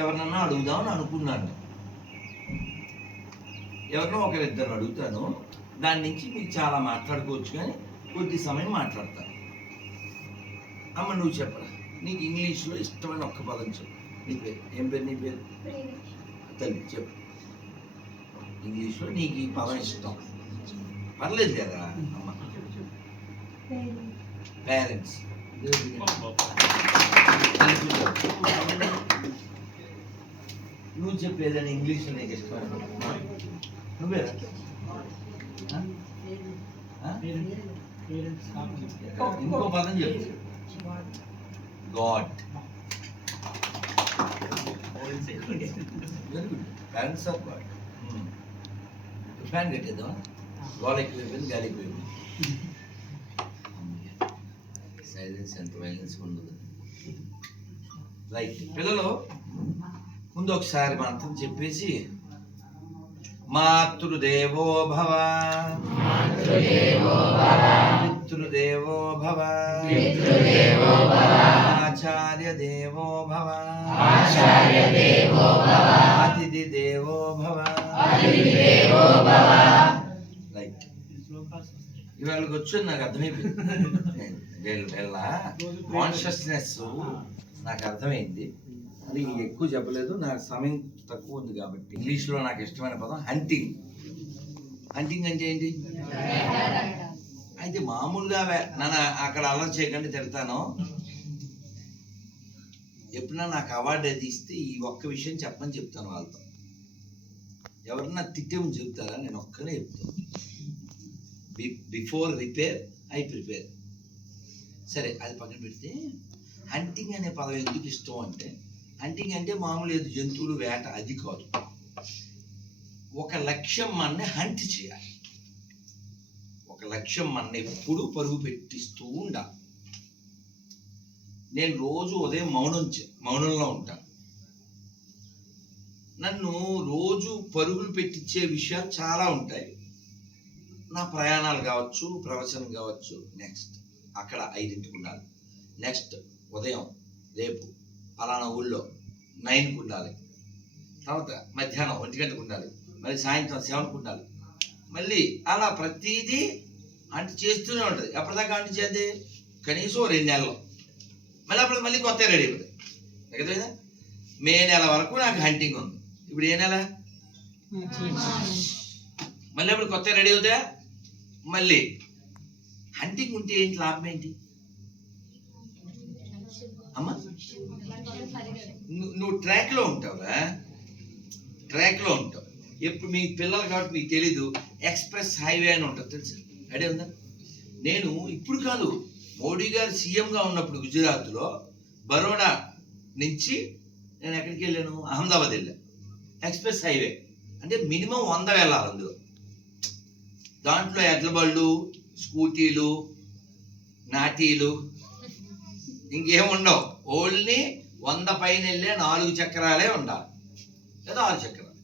ఎవరినన్నా అడుగుదామని అనుకున్నాను. ఎవరినో ఒకరిద్దరు అడుగుతాను, దాని నుంచి మీకు చాలా మాట్లాడుకోవచ్చు, కానీ కొద్ది సమయం మాట్లాడతాను. అమ్మ నువ్వు చెప్పరా, నీకు ఇంగ్లీష్లో ఇష్టమైన ఒక్క పదం చెప్పు. నీ పేరు ఏం పేరు? నీ పేరు తల్లి చెప్పు. ఇంగ్లీష్లో నీకు ఈ పదం ఇష్టం, పర్లేదు కదా అమ్మ? పేరెంట్స్. నువ్వు చెప్పేదని ఇంగ్లీష్లో నీకు ఇష్టమైన నువ్వేరా? ఇంకో పదం చెప్పు. God. Very good. Parents of god. Fan కట్టేద్దామా? గోడ ఎక్కువైపోయింది, గాలి ఎక్కువైపోయింది. సైలెన్స్ ఎంత వైలెన్స్ ఉండదు. రైట్ పిల్లలు, ముందు ఒకసారి మంత్రం చెప్పేసి, మాతృదేవో భవ, పితృదేవో భవ, ఆచార్య దేవో భవ, అతిథి దేవో భవ. రైట్. ఇవాళకి వచ్చి నాకు అర్థమైపోయింది. వీళ్ళ కాన్షియస్నెస్ నాకు అర్థమైంది. అది ఎక్కువ చెప్పలేదు, నాకు సమయం తక్కువ ఉంది కాబట్టి. ఇంగ్లీష్లో నాకు ఇష్టమైన పదం హంటింగ్. హంటింగ్ అంటే ఏంటి? అయితే మామూలుగా నన్ను అక్కడ అలర్ట్ చేయకండి, తిడతాను. ఎప్పుడన్నా నాకు అవార్డు అది ఇస్తే ఈ ఒక్క విషయం చెప్పని చెప్తాను వాళ్ళతో. ఎవరన్నా తిట్టేమని చెప్తారా? నేను ఒక్కనే చెప్తాను. Before repair I prepare. సరే, అది పక్కన పెడితే హంటింగ్ అనే పదం ఎందుకు ఇష్టం అంటే, హంటింగ్ అంటే మామూలు జంతువులు వేట, అది కాదు. ఒక లక్ష్యం మనని హంట్ చేయాలి. ఒక లక్ష్యం మన ఎప్పుడు పరుగు పెట్టిస్తూ ఉండాలి. నేను రోజు ఉదయం మౌనంలో ఉంటాను. నన్ను రోజు పరుగులు పెట్టించే విషయాలు చాలా ఉంటాయి. నా ప్రయాణాలు కావచ్చు, ప్రవచనం కావచ్చు. నెక్స్ట్ అక్కడ 5ంటికి ఉండాలి. నెక్స్ట్ ఉదయం రేపు పలానా ఊళ్ళో 9కి ఉండాలి. తర్వాత మధ్యాహ్నం 1 గంటకు ఉండాలి. మళ్ళీ సాయంత్రం 7కి ఉండాలి. మళ్ళీ అలా ప్రతిదీ అంటు చేస్తూనే ఉంటుంది. ఎప్పటిదాకా అంటు చేద్ది? కనీసం 2 నెలలు. మళ్ళీ అప్పుడు మళ్ళీ కొత్త రెడీ అయిపోతుంది. మిగతా మే నెల వరకు నాకు హంటింగ్ ఉంది. ఇప్పుడు ఏ నెల? మళ్ళీ అప్పుడు కొత్త రెడీ అవుతా. మళ్ళీ హంటింగ్ ఉంటే ఏంటి లాభం ఏంటి అమ్మా? నువ్వు ట్రాక్లో ఉంటావురా, ట్రాక్లో ఉంటావు. ఎప్పుడు మీ పిల్లలు కాబట్టి మీకు తెలీదు, ఎక్స్ప్రెస్ హైవే అని ఉంటుంది, తెలుసు? ఐడియా ఉందా? నేను ఇప్పుడు కాదు, మోడీ గారు సీఎంగా ఉన్నప్పుడు గుజరాత్లో బరోడా నుంచి నేను ఎక్కడికి వెళ్ళాను? అహ్మదాబాద్ వెళ్ళాను. ఎక్స్ప్రెస్ హైవే అంటే మినిమం 100 వెళ్ళాలి. అందులో దాంట్లో ఎడ్ల బళ్ళు, స్కూటీలు, నాటీలు ఇంకేముండవు. ఓన్లీ 100 పైన వెళ్ళే 4 చక్రాలే ఉండాలి, లేదా 6 చక్రాలు.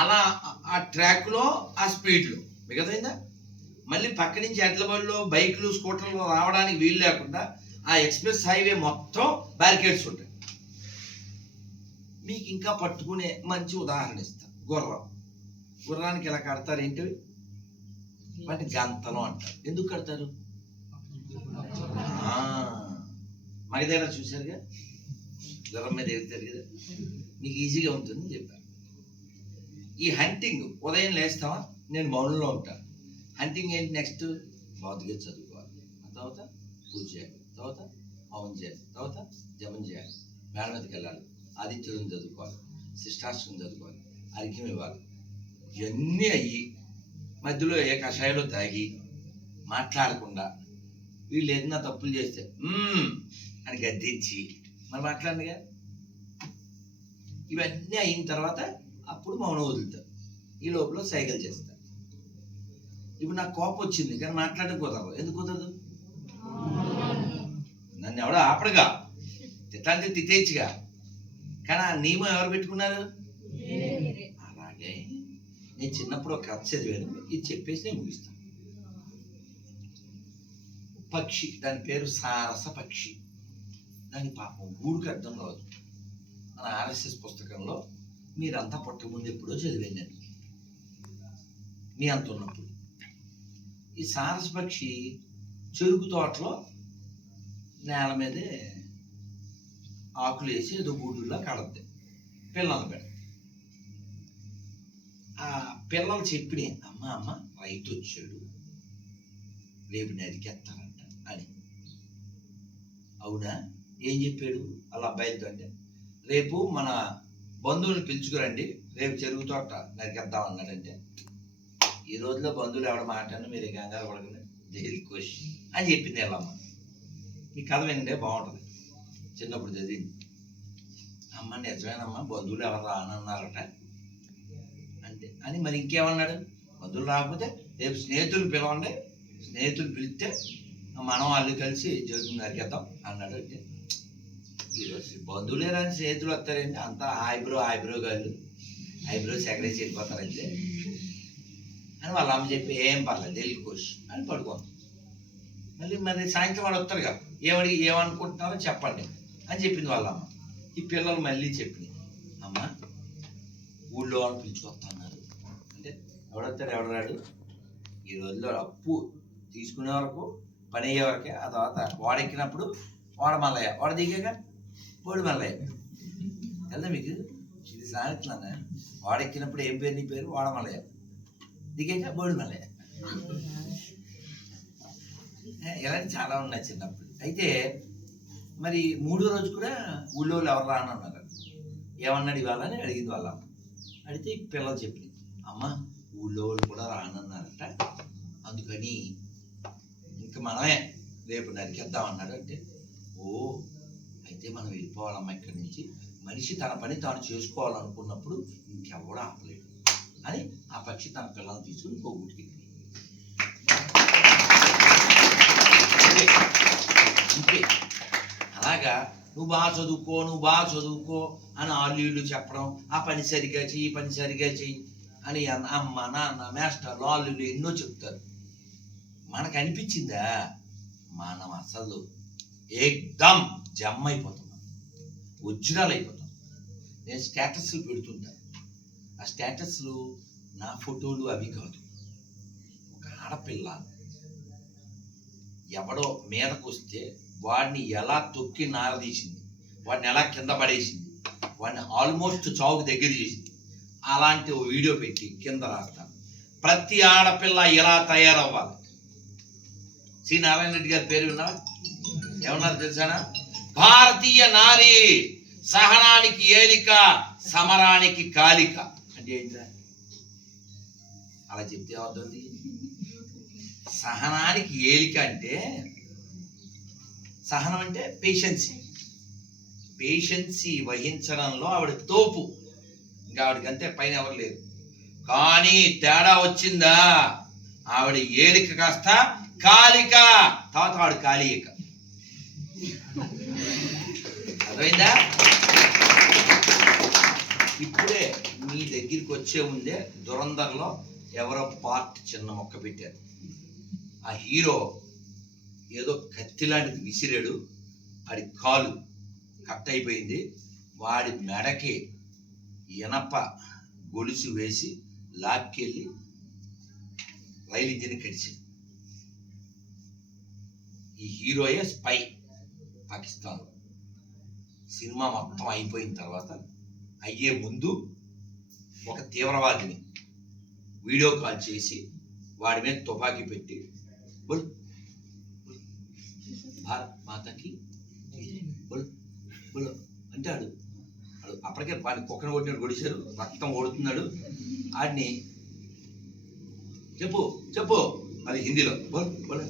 అలా ఆ ట్రాక్లో ఆ స్పీడ్లో మిగతాయిందా. మళ్ళీ పక్క నుంచి ఎడ్ల బళ్ళు, బైకులు, స్కూటర్లు రావడానికి వీలు లేకుండా ఆ ఎక్స్ప్రెస్ హైవే మొత్తం బ్యారికేడ్స్ ఉంటాయి. మీకు ఇంకా పట్టుకునే మంచి ఉదాహరణ ఇస్తాను. గుర్రానికి ఇలా కడతారు ఏంటి? వాటి గంతలు అంటారు. ఎందుకు కడతారు? మగధైరా చూశారుగా, గుర్రం మీద ఎగుతారు కదా, మీకు ఈజీగా ఉంటుందని చెప్పారు. ఈ హంటింగ్ ఉదయం లేస్తావా, నేను మౌనంలో ఉంటాను. హంటింగ్ ఏంటి? నెక్స్ట్ భౌతిక చదువుకోవాలి, తర్వాత పూజ చేయాలి, తర్వాత హోమం చేయాలి, తర్వాత జపం చేయాలి, మేడ మీదకి వెళ్ళాలి, ఆదిత్యులను చదువుకోవాలి, శిష్టాష్టం చదువుకోవాలి, అర్ఘ్యం ఇవ్వాలి. ఇవన్నీ అయ్యి మధ్యలో ఏ కషాయంలో తాగి మాట్లాడకుండా వీళ్ళు ఏదైనా తప్పులు చేస్తే అని గద్దించి మరి మాట్లాడినగా. ఇవన్నీ అయిన తర్వాత అప్పుడు మౌనం వదులుతారు. ఈ లోపల సైకిల్ చేస్తారు. ఇప్పుడు నాకు కోపం వచ్చింది కానీ మాట్లాడకపోతారు. ఎందుకు కుదరదు? నన్ను ఎవడో ఆపడుగా, తిట్టాలంటే తిట్టేయచ్చుగా. కానీ ఆ నియమం ఎవరు పెట్టుకున్నారు? అలాగే నేను చిన్నప్పుడు ఒక కథ చదివాను, ఇది చెప్పేసి నేను ముగిస్తాను. పక్షి, దాని పేరు సారస పక్షి. దాని పాపం ఊడికి అర్థం రాదు. మన ఆర్ఎస్ఎస్ పుస్తకంలో మీరంతా పుట్టక ముందు ఎప్పుడో చదివాను, మీ అంత ఉన్నప్పుడు. ఈ సారస్ పక్షి చెరుకు తోటలో నేల మీదే ఆకులు వేసి ఏదో గూడులా కడద్ది, పిల్లలు పెడ. ఆ పిల్లలు చెప్పినాయి, అమ్మ అమ్మ రైతు వచ్చాడు, రేపు నరికేస్తారంట అని. అవునా, ఏం చెప్పాడు వాళ్ళ అబ్బాయిలతో అంటే, రేపు మన బంధువులు పిలుచుకురండి, రేపు చెరుకు తోట నరికేద్దాం అన్నాడంటే, ఈ రోజులో బంధువులు ఎవడ మాట్లాడినా మీరు కంగారు పడకుండా జైలు కోష్ అని చెప్పింది వెళ్ళమ్మ. మీ కథ వినండి, బాగుంటుంది, చిన్నప్పుడు చదివింది. అమ్మ నిజమేనమ్మా, బంధువులు ఎవరు రానన్నారట అంటే అని. మరి ఇంకేమన్నాడు, బంధువులు రాకపోతే రేపు స్నేహితులు పిలవండి, స్నేహితులు పిలిస్తే మనం వాళ్ళు కలిసి జరుగు నరికేద్దాం అన్నాడు. అంటే ఈరోజు బంధువులే రాని స్నేహితులు వస్తారండి, అంతా ఐబ్రో గాళ్ళు ఐబ్రోస్ ఎక్కడేసి వెళ్ళిపోతారంటే అని వాళ్ళ అమ్మ చెప్పి, ఏం పర్లేదు వెళ్ళికోష్ అని పడుకోండి. మరి సాయంత్రం వాళ్ళు వస్తారు కదా, ఏమనుకుంటున్నారో చెప్పండి అని చెప్పింది వాళ్ళ అమ్మ. ఈ పిల్లలు మళ్ళీ చెప్పింది, అమ్మ ఊళ్ళో వాళ్ళు పిలుచుకొస్తున్నారు అంటే, ఎవడొస్తాడు ఎవడరాడు, ఈ రోజుల్లో అప్పు తీసుకునే వరకు పని అయ్యే వరకే, ఆ తర్వాత వాడెక్కినప్పుడు వాడ మల్లయ్య, వాడ దిగాక బోడి మల్లయ్య. కదా మీకు ఇది సాగుతున్నాను, వాడెక్కినప్పుడు ఏం పేరు నీ పేరు, వాడ మల్లయ్య, దిగాక బోడి మల్లయ్య. ఇలాంటి చాలా ఉన్నాయి చిన్నప్పుడు. అయితే మరి మూడో రోజు కూడా ఊళ్ళో ఎవరు రానన్నారు. ఏమన్నాడు ఇవాళ అని అడిగింది వాళ్ళ అమ్మ. అడిగితే పిల్లలు చెప్పింది, అమ్మ ఊళ్ళో వాళ్ళు కూడా రానన్నారట, అందుకని ఇంక మనమే రేపు నరికేద్దాం అన్నాడు. అంటే ఓ అయితే మనం వెళ్ళిపోవాలమ్మా ఇక్కడి నుంచి, మనిషి తన పని తాను చేసుకోవాలనుకున్నప్పుడు ఇంకెవడో ఆపలేడు అని ఆ పక్షి తన పిల్లల్ని తీసుకుని ఇంకో గుడికి ఇంకే. అలాగా నువ్వు బాగా చదువుకో అని వాళ్ళు వీళ్ళు చెప్పడం, ఆ పని సరిగా చెయ్యి, ఈ పని సరిగా చెయ్యి అని అమ్మ నాన్న మాస్టర్లు వాళ్ళు ఎన్నో చెప్తారు. మనకు అనిపించిందా, మనం అసలు ఏకదమ్ జమ్ అయిపోతాం, ఒరిజినల్ అయిపోతాం. నేను స్టేటస్లు పెడుతుంటా, ఆ స్టేటస్లు నా ఫోటోలు అవి కాదు. ఒక ఆడపిల్ల ఎవడో మీదకు వస్తే వాడిని ఎలా తొక్కి నారదీసింది, వాడిని ఎలా కింద పడేసింది, వాడిని ఆల్మోస్ట్ చావుకు దగ్గర చేసింది, అలాంటి ఓ వీడియో పెట్టి కింద రాస్తాను, ప్రతి ఆడపిల్ల ఎలా తయారవ్వాలి. సి నారాయణ రెడ్డి గారి పేరు విన్నా, ఏమన్నారు తెలుసానా, భారతీయ నారి సహనానికి ఏలిక, సమరానికి కాలిక అంటే ఏంటా? అలా చెప్తే అవుతుంది. సహనానికి ఏలిక అంటే, సహనం అంటే పేషెన్సీ వహించడంలో ఆవిడ తోపు, ఇంకా ఆవిడకంతే పైన ఎవరు లేరు. కానీ తేడా వచ్చిందా, ఆవిడ ఏలిక కాస్త కాలిక, తర్వాత ఆవిడ కాలిక. అర్థమైందా? ఇప్పుడే మీ దగ్గరికి వచ్చే ముందే దురంధర్లో ఎవరో పార్ట్ చిన్న మొక్క పెట్టారు. ఆ హీరో ఏదో కత్తి లాంటిది విసిరాడు, వాడి కాలు కట్ అయిపోయింది, వాడి మెడకి ఇనప గొలుసు వేసి లాక్కెళ్ళి రైలు ఇంజిన్ కడిచింది. ఈ హీరోయే స్పై పాకిస్తాన్. సినిమా మొత్తం అయిపోయిన తర్వాత అయ్యే ముందు ఒక తీవ్రవాదిని వీడియో కాల్ చేసి వాడి మీద తుపాకీ పెట్టి బోల్ భారత్ మాతకి బోల్ బోల్ అంటాడు. అప్పటికే వాడిని కుక్కను కొట్టినాడు, కొడిచారు, రక్తం ఓడుతున్నాడు. ఆడిని చెప్పు చెప్పు అది హిందీలో బోల్ బోల్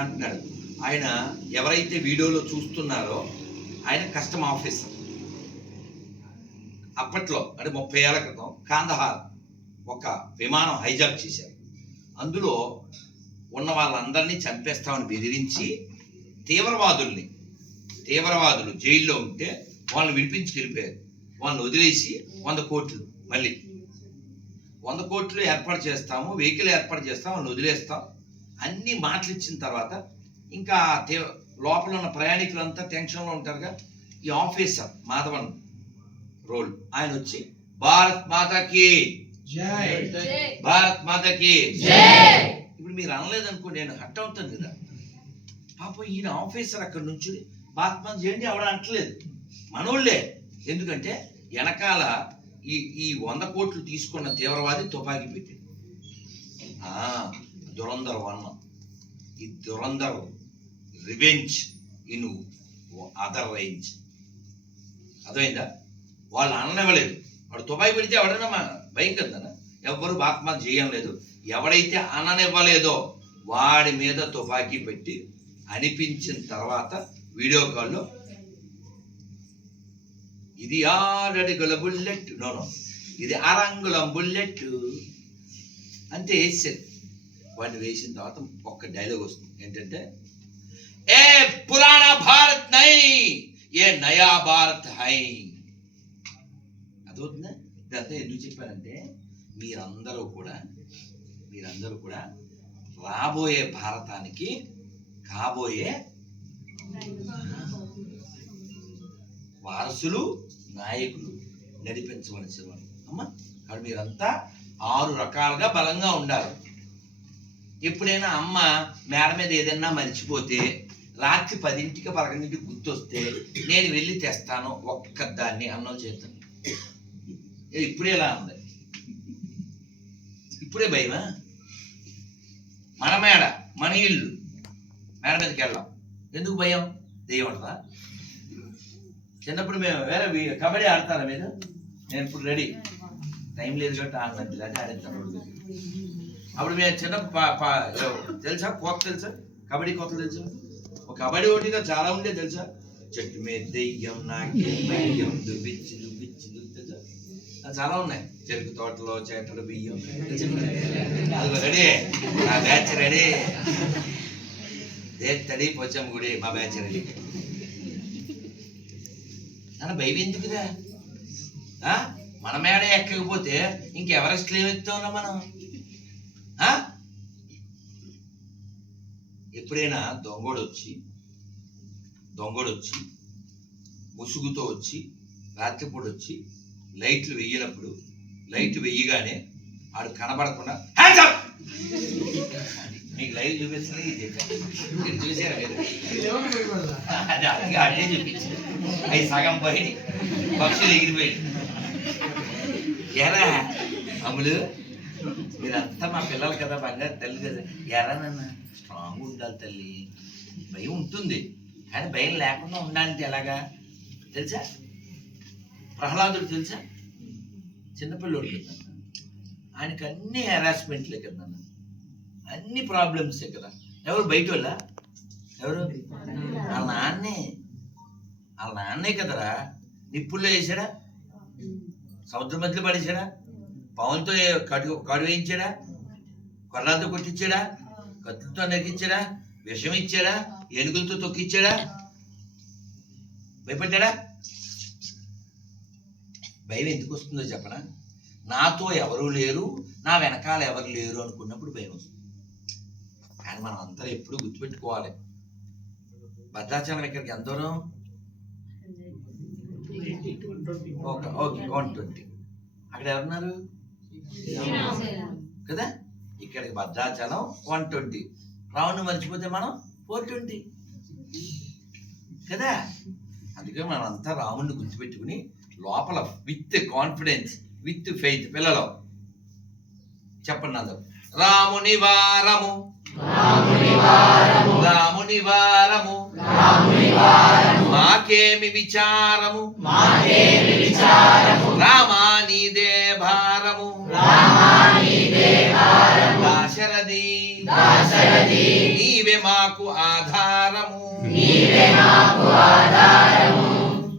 అంటున్నాడు. ఆయన ఎవరైతే వీడియోలో చూస్తున్నారో ఆయన కస్టమ్ ఆఫీసర్. అప్పట్లో అంటే 30 ఏళ్ల క్రితం కాందహార్ ఒక విమానం హైజాక్ చేశారు. అందులో ఉన్న వాళ్ళందరినీ చంపేస్తామని బెదిరించి తీవ్రవాదులు జైల్లో ఉంటే వాళ్ళని విడిపించుకెళ్ళిపోయారు. వాళ్ళని వదిలేసి 100 కోట్లు మళ్ళీ 100 కోట్లు ఏర్పాటు చేస్తాము, వెహికల్ ఏర్పాటు చేస్తాం, వాళ్ళని వదిలేస్తాం అన్ని మాటలు ఇచ్చిన తర్వాత ఇంకా లోపల ఉన్న ప్రయాణికులంతా టెన్షన్లో ఉంటారుగా. ఈ ఆఫీసర్ మాధవన్ రోల్ ఆయన వచ్చి భారత్ మాతాకి జై, భారత్ మాతాకి జై. ఇప్పుడు మీరు అనలేదనుకో నేను హట్ అవుతాను కదా. పాపం ఈయన ఆఫీసర్ అక్కడ నుంచి భారత్ మాత చేయండి ఎవడ అంటలేదు, మనోళ్ళే. ఎందుకంటే వెనకాల ఈ 100 కోట్లు తీసుకున్న తీవ్రవాది తుపాకీ పెట్టి దురంధర్ వర్ణం. ఈ Dhurandhar revenge in other range. అర్థమైందా? వాళ్ళు అననివ్వలేదు. వాడు తుపాకీ పెడితే ఎవడైనా భయం కదా. ఎవ్వరు బాత్మాత చేయడం లేదు. ఎవడైతే అననివ్వలేదో వాడి మీద తుపాకీ పెట్టి అనిపించిన తర్వాత వీడియో కాల్లో ఇది 6 అడుగుల బుల్లెట్, నోనో ఇది 6 అంగుళం బుల్లెట్ అంటే వేసారు. వాడిని వేసిన తర్వాత ఒక్క డైలాగ్ వస్తుంది ఏంటంటే, ఏ పురాణా భారత్ నై ఏ నయా భారత్ హై. అదవుతుందా? ఇదంతా ఎందుకు చెప్పారంటే మీరందరూ కూడా రాబోయే భారతానికి కాబోయే వారసులు, నాయకులు, నడిపించవలసిన వాళ్ళు అమ్మా. కాబట్టి మీరంతా 6 రకాలుగా బలంగా ఉండాలి. ఎప్పుడైనా అమ్మ మేడ మీద ఏదైనా మర్చిపోతే రాత్రి 10ంటికి 11ంటికి గుర్తొస్తే నేను వెళ్ళి తెస్తాను ఒక్కదాన్ని అన్నం చేస్తాను. ఇప్పుడే ఎలా ఉంది? ఇప్పుడే భయమా? మన మేడ, మన ఇల్లు, మేడ మీదకి వెళ్ళాం. ఎందుకు భయం? దెయ్యం ఉంటుందా? చిన్నప్పుడు మేము వేరే కబడ్డీ ఆడతారా మీరు? నేను ఇప్పుడు రెడీ, టైం లేదు కాబట్టి ఆడలేదు, అంటే ఆడేస్తాను. అప్పుడు మేము చిన్న తెలుసా కోత తెలుసా? కబడ్డీ కోతలు తెలుసా? ఒక కబడ్డీ ఒకటిగా చాలా ఉండే తెలుసా? చెట్టు మీద దెయ్యం, నాకే దెయ్యం, దుబ్బిచ్చి తెలుసా? చాలా ఉన్నాయి. చెరుకు తోటలో చేటలు బియ్యం. అది రెడీ, మా బ్యాచ్ రెడీ. తడి పొచ్చమ్మ గుడి, మా బ్యాచ్ రెడీ. నన్ను భయం ఎందుకురా? మన మేడ ఎక్కకపోతే ఇంకెవరెస్ట్లు ఏమెత్తావునా మనం? ఎప్పుడైనా దొంగోడొచ్చి ముసుగుతో వచ్చి రాత్రిపూట వచ్చి లైట్లు వెయ్యినప్పుడు, లైట్ వెయ్యగానే ఆడు కనబడకుండా మీకు లైవ్ చూపిస్తుంది. మీరు చూసారా? అదే చూపించారు. అవి సగం పోయి పక్షులు ఎగిరిపోయి. ఎరా అమ్ములు, మీరంతా మా పిల్లలు కదా, బంగారు తల్లి కదా. ఎరా నాన్న స్ట్రాంగ్ ఉండాలి తల్లి. భయం ఉంటుంది కానీ భయం లేకుండా ఉండాలంటే ఎలాగా తెలుసా? ప్రహ్లాదుడు తెలుసా? చిన్నపిల్లోడు కదా, ఆయనకి అన్ని హెరాస్మెంట్లే కదా, అన్ని ప్రాబ్లమ్సే కదా. ఎవరు బయట వాళ్ళ? ఎవరు? వాళ్ళ నాన్నే కదరా. నిప్పుల్లో వేసాడా? సముద్రం మధ్యలో పడేసాడా? పవన్తో కడు వేయించాడా? కొర్రాలతో కొట్టించాడా? కత్తులతో నరికించాడా? విషం ఇచ్చాడా? ఏనుగులతో తొక్కిచ్చాడా? భయపడ్డా? భయం ఎందుకు వస్తుందో చెప్పనా? నాతో ఎవరు లేరు, నా వెనకాల ఎవరు లేరు అనుకున్నప్పుడు భయం వస్తుంది. కానీ మనం అందరూ ఎప్పుడు గుర్తుపెట్టుకోవాలి, భద్రాచలం ఇక్కడికి ఎంత దూరం? 120. అక్కడ ఎవరున్నారు కదా? ఇక్కడికి భద్రాచలం 120. రావుని మర్చిపోతే మనం 420 కదా. అందుకే మనం అంతా రాముడిని గుర్తుపెట్టుకుని లోపల విత్ కాన్ఫిడెన్స్, విత్ ఫెయిత్. పిల్లలు చెప్పండి అందరూ, రాముని వారము, రాముని వారము, మాకేమి విచారము, రామా నీదే భారము, దాశరథి నీవే మాకు ఆధారము.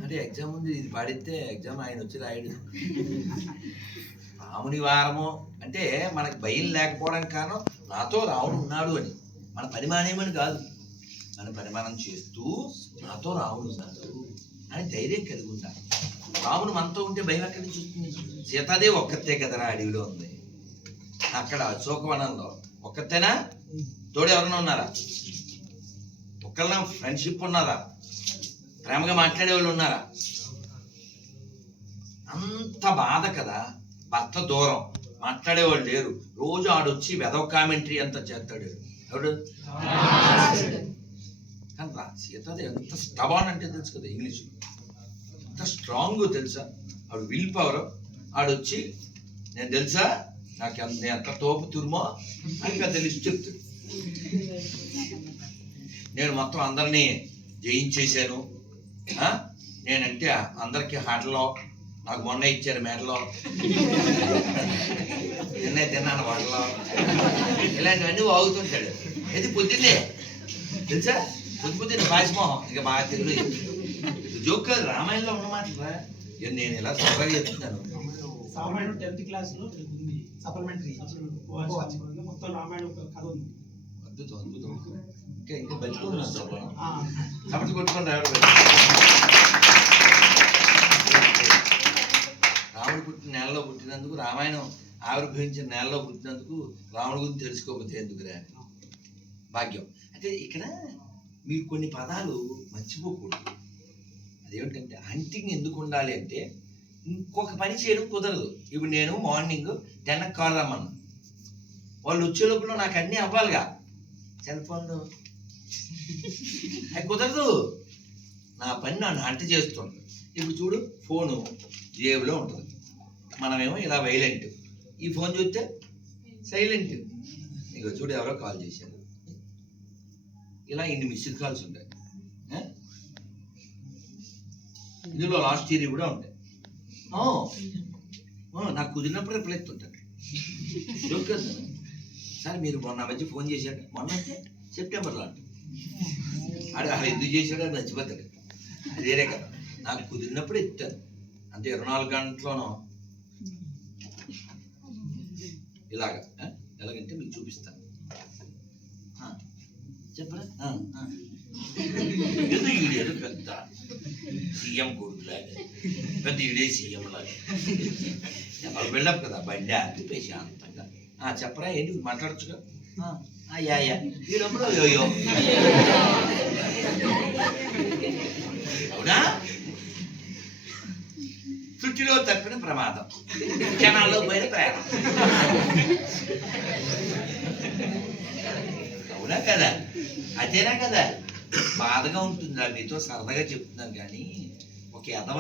అంటే ఎగ్జామ్ ఉంది, ఇది పాడితే ఎగ్జామ్ ఆయన వచ్చి రాయడు. రాముని వారము అంటే మనకు భయం లేకపోవడం కారణం నాతో రాముడు ఉన్నాడు అని. మన పరిమాణేమని కాదు, మన పరిమాణం చేస్తూ నాతో రాముడు ఉన్నాడు అని ధైర్యం కలిగి ఉండాలి. రాముడు మనతో ఉంటే భయం ఎక్కడి నుంచి వస్తుంది? సీతాదేవి ఒక్కతే కదరా అడవిలో ఉంది. అక్కడ అశోకవనంలో ఒక్కతేనా? తోడు ఎవరన్నా ఉన్నారా? ఒక్కళ్ళ ఫ్రెండ్షిప్ ఉన్నారా? ప్రేమగా మాట్లాడే వాళ్ళు ఉన్నారా? అంత బాధ కదా. భర్త దూరం, మాట్లాడేవాళ్ళు లేరు. రోజు ఆడొచ్చి వెదవ కామెంటరీ అంతా చేస్తాడు. ఎవడు? కానీ సీతది ఎంత స్టబాన్ అంటే తెలుసు కదా, ఇంగ్లీష్ ఎంత స్ట్రాంగ్ తెలుసా. ఆడు విల్ పవర్. ఆడొచ్చి నేను తెలుసా నాకు ఎంత తోపు తురుమో అని పెద్ద లిస్ట్ చెప్తాడు. నేను మొత్తం అందరినీ జయించేశాను, నేనంటే అందరికీ హాటలో, నాకు మొన్న ఇచ్చారు మేడలో, నిన్నే తిన్నాను వాడలో, ఇలాంటివన్నీ వాగుతుంటాడు. ఇది పొద్దున్నే తెలుసా, పొద్దున్నే బాసిమోహం ఇక బాగా తెలుగు జోక్ కాదు, రామాయణంలో ఉన్న మాటలరా. నేను ఇలా సరదాగా చెప్తున్నాను. రామాయణం 10th క్లాస్లో ఉంది, సప్లిమెంటరీ మొత్తం రామాయణం ఒక కథ ఉంది. అద్భుతం అద్భుతం. ఇంకా బతుకున్నాను కాబట్టి కొట్టుకొని రావడం. రాముడు పుట్టిన నేలలో పుట్టినందుకు, రామాయణం ఆవిర్భవించిన నేలలో పుట్టినందుకు రాముడి గురించి తెలుసుకోకపోతే ఎందుకురా భాగ్యం. అంటే ఇక్కడ మీరు కొన్ని పదాలు మర్చిపోకూడదు. అదేమిటంటే హంటింగ్ ఎందుకు ఉండాలి అంటే ఇంకొక పని చేయడం కుదరదు. ఇప్పుడు నేను మార్నింగ్ 10కి కాల్ రమ్మన్నా, వాళ్ళు వచ్చే లోపల నాకు అన్నీ అవ్వాలిగా. సెల్ ఫోన్లో అది కుదరదు. నా పని నన్ను హంట చేస్తుంది. ఇప్పుడు చూడు, ఫోను జేబులో ఉంటుంది, మనమేమో ఇలా వైలెంట్. ఈ ఫోన్ చూస్తే సైలెంట్. ఇక చూడు ఎవరో కాల్ చేశారు, ఇలా ఇన్ని మిస్డ్ కాల్స్ ఉంటాయి. ఇందులో లాస్ట్ ఇయర్ కూడా ఉంటాయి. నాకు కుదిరినప్పుడు రిప్లై ఇస్తుంటాను. జోక్ కదా సార్, మీరు మొన్న మధ్య ఫోన్ చేశాడు. మొన్న అంటే సెప్టెంబర్లో అంటే ఆడు ఎందుకు చేశాడు అని నచ్చిపోతాడు. అదేరే కదా, నాకు కుదిరినప్పుడు ఎత్తాను అంతే. 24 గంటల్లోనూ ఇలాగా. ఎలాగంటే మీకు చూపిస్తాను, చెప్పరా. ఏదో ఈడేదో పెద్ద సీఎం కొడుకులాగా, పెద్ద ఈడే సీఎం లాగా ఎవరు బిల్డప్ కదా, బండి ఆపి శాంతంగా చెప్పరా ఏంటి మాట్లాడచ్చుగా. యా ఈడప్పుడు యోయో అవునా. చుట్టిలో తప్పిన ప్రమాదం, క్షణాల్లో పోయిన ప్రయాణం. అవునా కదా, అదేనా కదా. బాధగా ఉంటుందా మీతో సరదాగా చెప్తున్నాను. కానీ ఒక ఎదవ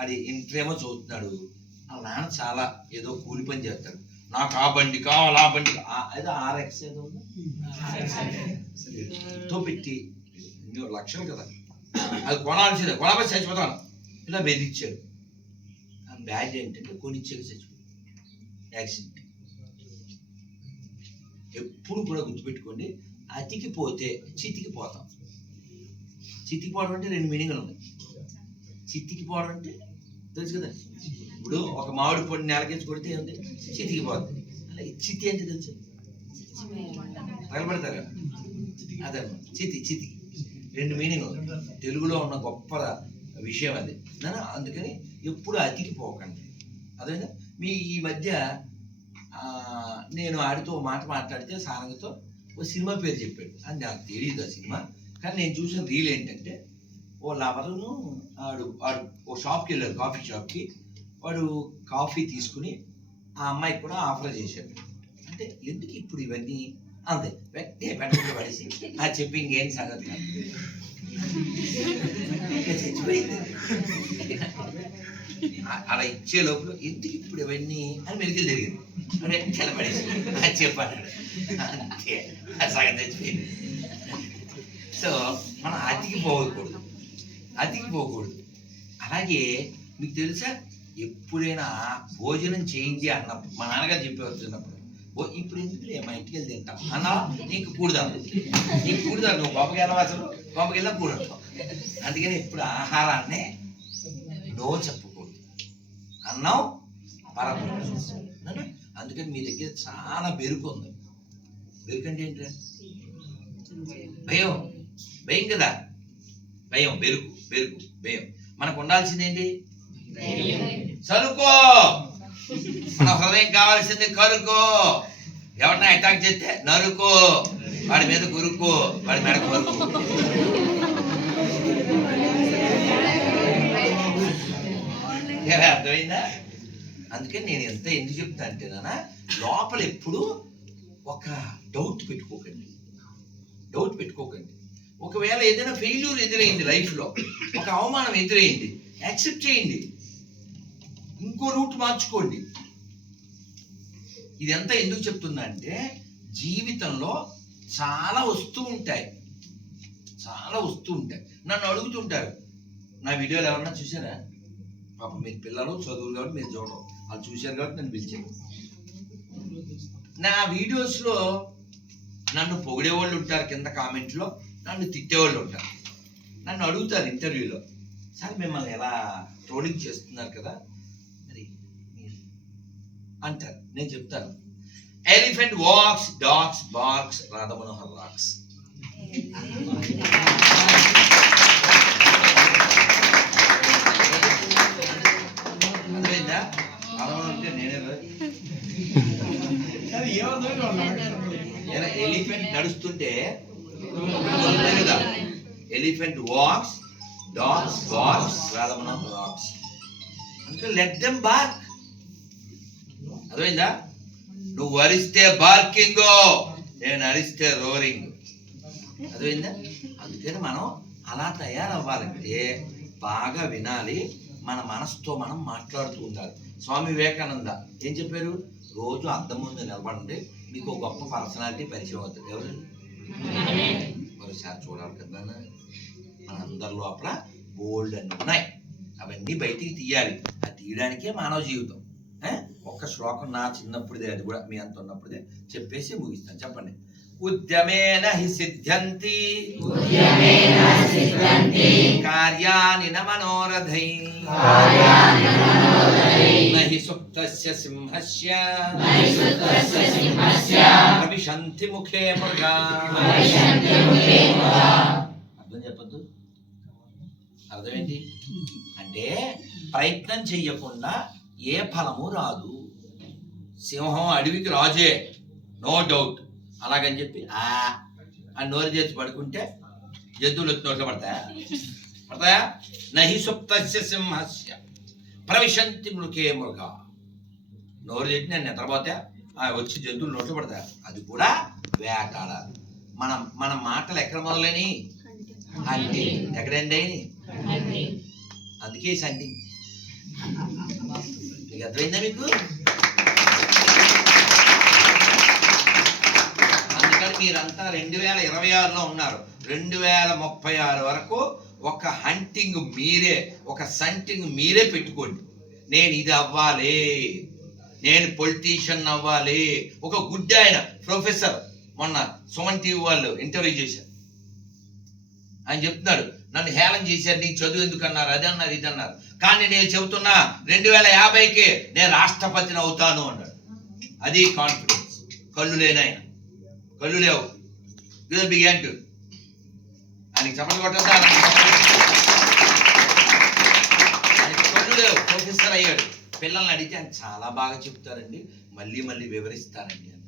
అది ఇంటరేమో చదువుతున్నాడు, వాళ్ళ నాన్న చాలా ఏదో కూలి పని చేస్తాడు. నాకు ఆ బండి కావాలి, ఆ బండి ఏదో RX ఏదో తో పెట్టి 2 లక్షలు కదా, అది కొనాల్సిందే, కొనబడి చచ్చిపోతాను ఇలా బెదిరించాడు. బ్యాడ్ ఏంటంటే కొనిచ్చాడు, చచ్చిపోతాడు. యాక్సిడెంట్. ఎప్పుడు కూడా గుర్తుపెట్టుకోండి, అతికిపోతే చితికిపోతాం. చితికిపోవడం అంటే 2 మీనింగ్లు ఉన్నాయి. చితికిపోవడం అంటే తెలుసు కదా, ఇప్పుడు ఒక మామిడి పొడి నేలకేసి కొడితే ఏముంది, చితికిపోతుంది. అలా చితి అంటే తెలుసు, తగలబడతారు. అదన్నమాట చితి. 2 మీనింగ్లు. తెలుగులో ఉన్న గొప్ప విషయం అది. అందుకని ఎప్పుడు అతికిపోకండి. అదేనా మీ ఈ మధ్య నేను ఆడితో మాట మాట్లాడితే సారంగతో ఓ సినిమా పేరు చెప్పాడు. అది నాకు తెలియదు ఆ సినిమా. కానీ నేను చూసిన రీల్ ఏంటంటే, ఓ లవరును ఆడు ఓ షాప్కి వెళ్ళాడు, కాఫీ షాప్కి. వాడు కాఫీ తీసుకుని ఆ అమ్మాయికి కూడా ఆఫర్ చేశాడు. అంటే ఎందుకు ఇప్పుడు ఇవన్నీ అంతే వెంటనే పెట్టుకుంటూ పడేసి చెప్పి ఇంకేం సంగతి చచ్చిపోయింది. అలా ఇచ్చే లోపల ఎందుకు ఇప్పుడు ఇవన్నీ అని మెలికలు జరిగింది. వెంటనే పడేసి చెప్పాడు, అంతే సగం చచ్చిపోయింది. సో మనం అతికిపోకూడదు. అలాగే మీకు తెలుసా, ఎప్పుడైనా భోజనం చేయించి అన్నప్పుడు మా నాన్నగారు చెప్పేవారు చిన్నప్పుడు, ఇప్పుడు ఎందుకు మా ఇంటికి వెళ్ళి తింటాం అన్నా, నీకు కూడదాం నువ్వు గొప్పకి వెళ్ళవసలు, గొప్పకి వెళ్ళా కూడతావు. అందుకని ఇప్పుడు ఆహారాన్ని నో చెప్పకూడదు. అన్నం పరబ్రహ్మ. అందుకని మీ దగ్గర చాలా బెరుకు ఉంది. బెరుకు అంటే ఏంటి? భయం కదా. భయం. మనకు ఉండాల్సింది ఏంటి? చదువుకో. మన హృదయం కావాల్సింది కరుకో. ఎవరిన అటాక్ చేస్తే నరుకో. వాడి మీద గురుకో, వాడి మెడకు వరకు. అర్థమైందా? అందుకే నేను ఎంత ఎందుకు చెప్తా అంటే నాన్న, లోపల ఎప్పుడు ఒక డౌట్ పెట్టుకోకండి. ఒకవేళ ఏదైనా ఫెయిల్యూర్ ఎదురైంది లైఫ్లో, ఒక అవమానం ఎదురైంది, యాక్సెప్ట్ చేయండి, ఇంకో రూట్ మార్చుకోండి. ఇదంతా ఎందుకు చెప్తున్నా అంటే జీవితంలో చాలా వస్తూ ఉంటాయి. నన్ను అడుగుతుంటారు, నా వీడియోలు ఎవరన్నా చూసారా? పాపం మీరు పిల్లలు చదువులు కాబట్టి మీరు చూడరు, వాళ్ళు చూశారు కాబట్టి నన్ను పిలిచాను. నా వీడియోస్లో నన్ను పొగిడేవాళ్ళు ఉంటారు, కింద కామెంట్లో నన్ను తిట్టేవాళ్ళు ఉంటారు. నన్ను అడుగుతారు ఇంటర్వ్యూలో, సార్ మిమ్మల్ని ఎలా ట్రోలింగ్ చేస్తున్నారు కదా మరి అంటారు. నేను చెప్తాను, elephant walks, dogs barks, Radha Manohar rocks. అర్థమైందా? అంటే నేనే ఎలిఫెంట్ నడుస్తుంటే కదా, elephant walks, dogs barks, Radha Manohar rocks. అంటే లెట్ దెమ్ బార్క్. అర్థమైందా? నువ్వు అరిస్తే బార్కింగ్, నేను అరిస్తే రోరింగ్. అర్థమైందా? అందుకని మనం అలా తయారవ్వాలంటే బాగా వినాలి, మన మనసుతో మనం మాట్లాడుతూ ఉండాలి. స్వామి వివేకానంద ఏం చెప్పారు? రోజు అద్దం ముందు నిలబడండి, మీకు గొప్ప పర్సనాలిటీ పరిచయం అవుతుంది. ఎవరు? మరోసారి చూడాలి కదా, మన అందరి లోపల బోల్డ్ అన్నీ ఉన్నాయి, అవన్నీ బయటికి తీయాలి. అది తీయడానికే మానవ జీవితం. ఒక్క శ్లోకం నా చిన్నప్పుడుదే, అది కూడా మీ అంత ఉన్నప్పుడుదే చెప్పేసి ముగిస్తాను. చెప్పండి. ఉద్యమేన హి సిద్ధ్యంతి కార్యాని న మనోరథై నహి సుప్తస్య సింహస్య ప్రవిశంతి ముఖే మృగా. అర్థం చెప్పద్దు? అర్థం ఏంటి అంటే ప్రయత్నం చెయ్యకుండా ఏ ఫలము రాదు. సింహం అడవికి రాజే, నో డౌట్. అలాగని చెప్పి అని నోరు చేసి పడుకుంటే జంతువులు వచ్చి నోట్లో పడతాయా? నహి సుప్తస్య సింహస్య ప్రవిశంతి మృగే మృగ. నోరు చేసి నేను నిద్రపోతే వచ్చి జంతువులు నోట్లో పడతాయా? అది కూడా వేటాడాలి. మన మాటలు ఎక్కడ మొదలని? హంటింగ్. ఎక్కడండి అయినాయి? అందుకే సంటింగ్. మీకు అర్థమైందా? మీకు అందుకని మీరంతా 2026లో ఉన్నారు. 2036 వరకు ఒక హంటింగ్ మీరే, ఒక సంటింగ్ మీరే పెట్టుకోండి. నేను ఇది అవ్వాలి, నేను పొలిటీషియన్ అవ్వాలి. ఒక గుడ్ ఆయన ప్రొఫెసర్ మొన్న సుమన్ టీవీ వాళ్ళు ఇంటర్వ్యూ చేశారు. ఆయన చెప్తున్నాడు, నన్ను హేళన చేశారు, నీకు చదువు ఎందుకు అన్నారు, అది అన్నారు, ఇది అన్నారు, కానీ నేను చెబుతున్నా 2050కి నేను రాష్ట్రపతిని అవుతాను అన్నాడు. అది కాన్ఫిడెన్స్. కళ్ళు లేని ఆయన, కళ్ళు లేవు, బిగాన్ టు ఆయనకి చెప్పలు కొట్టద్దా? ఆయనకి కళ్ళు లేవు, ప్రొఫెసర్ అయ్యాడు. పిల్లల్ని అడిగితే ఆయన చాలా బాగా చెప్తారండి, మళ్ళీ మళ్ళీ వివరిస్తారండి అని.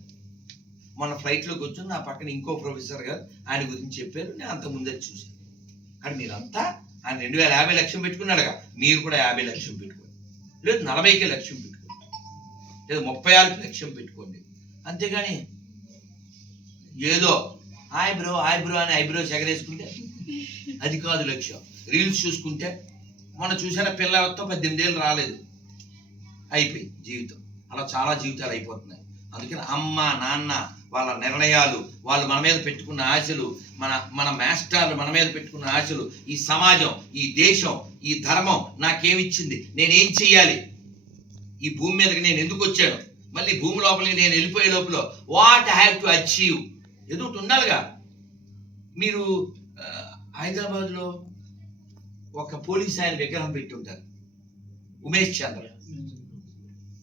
మొన్న ఫ్లైట్లో కూర్చొని నా పక్కన ఇంకో ప్రొఫెసర్ గారు ఆయన గురించి చెప్పారు, నేను అంత ముందే చూశాను. కానీ మీరంతా ఆయన 2050 లక్ష్యం పెట్టుకున్నాడుగా, మీరు కూడా 50 లక్ష్యం పెట్టుకోండి, లేదు 40కి లక్ష్యం పెట్టుకోండి, లేదు 36కి లక్ష్యం పెట్టుకోండి. అంతేగాని ఏదో ఐబ్రో అని ఐబ్రోస్ ఎగరేసుకుంటే అది కాదు లక్ష్యం. రీల్స్ చూసుకుంటే మొన్న చూసారా, పిల్లలతో 18 ఏళ్ళు రాలేదు, అయిపోయి జీవితం. అలా చాలా జీవితాలు అయిపోతున్నాయి. అందుకని అమ్మ నాన్న వాళ్ళ నిర్ణయాలు, వాళ్ళు మన మీద పెట్టుకున్న ఆశలు, మన మాస్టర్లు మన మీద పెట్టుకున్న ఆశలు, ఈ సమాజం, ఈ దేశం, ఈ ధర్మం నాకేమిచ్చింది, నేనేం చెయ్యాలి, ఈ భూమి మీదకి నేను ఎందుకు వచ్చాను, మళ్ళీ భూమి లోపలికి నేను వెళ్ళిపోయే లోపల what I have to achieve, ఏదో ఒకటి ఉండాలిగా. మీరు హైదరాబాద్లో ఒక పోలీస్ ఆయన విగ్రహం పెట్టి ఉంటారు, ఉమేష్ చంద్ర.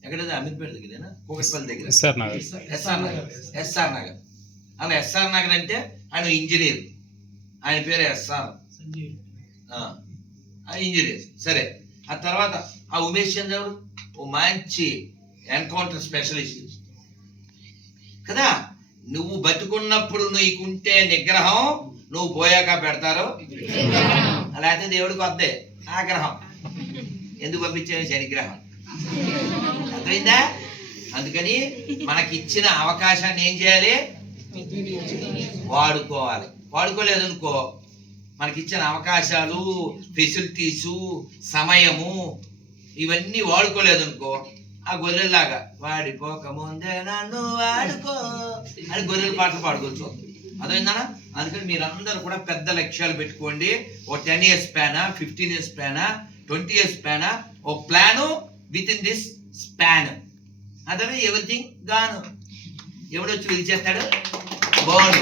ఎక్కడైనా అమీర్పేట దగ్గరేనా, కోకట్పల్లి దగ్గర, ఎస్ఆర్ నగర్. అలా ఎస్ఆర్ నగర్ అంటే ఆయన ఇంజనీర్, ఆయన పేరు ఎస్ఆర్ ఇంజనీర్. సరే, ఆ తర్వాత ఆ ఉమేష్ చంద్ర ఓ మంచి ఎన్కౌంటర్ స్పెషలిస్ట్ కదా. నువ్వు బతుకున్నప్పుడు నీకుంటే నిగ్రహం, నువ్వు పోయాక పెడతారు లేకపోతే దేవుడికి వద్దే ఆగ్రహం. ఎందుకు పంపించాను? శనిగ్రహం. అర్థమైందా? అందుకని మనకిచ్చిన అవకాశాన్ని ఏం చేయాలి? వాడుకోవాలి. వాడుకోలేదనుకో, మనకిచ్చిన అవకాశాలు, ఫెసిలిటీసు, సమయము ఇవన్నీ వాడుకోలేదనుకో, ఆ గొర్రెల్లాగా వాడిపోక ముందే నన్ను వాడుకో అని గొర్రెల పాటలు పాడుకోవచ్చు. అదేందా? అందుకని మీరందరూ కూడా పెద్ద లక్ష్యాలు పెట్టుకోండి. ఓ 10 years ప్లానా, 15 years ప్లానా, 20 years ప్లానా, ఓ plan with in this span. అదే ఎవ్రీథింగ్ గాను. ఎవడొచ్చి విధిచేస్తాడు? బోను.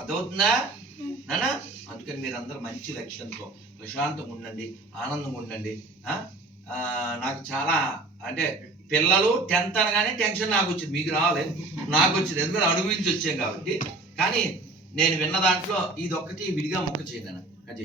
అదవుతుందా నాన్న? అందుకని మీరందరూ మంచి లక్ష్యంతో ప్రశాంతంగా ఉండండి, ఆనందంగా ఉండండి. నాకు చాలా అంటే పిల్లలు 10th అనగానే టెన్షన్ నాకు వచ్చింది. మీకు రాలేదు, నాకు వచ్చింది. ఎందుకంటే అనుభవించి వచ్చాం కాబట్టి. కానీ నేను విన్న దాంట్లో ఇదొక్కటి విడిగా మొక్క చేయను అది.